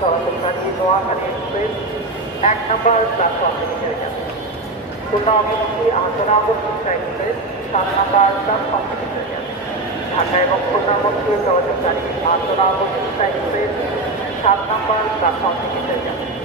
চলাচলকারী Noakhali express 1 নম্বর platform থেকে ছেড়ে যাবে। খুলনা-অভিমুখী আন্তনগর এক্সপ্রেস 7 নম্বর প্ল্যাটফর্ম থেকে ছেড়ে যাবে। ঢাকা এবং খুলনার মধ্যে চলাচলকারী আন্তনগর এক্সপ্রেস 7 নম্বর প্ল্যাটফর্ম থেকে ছেড়ে যাবে।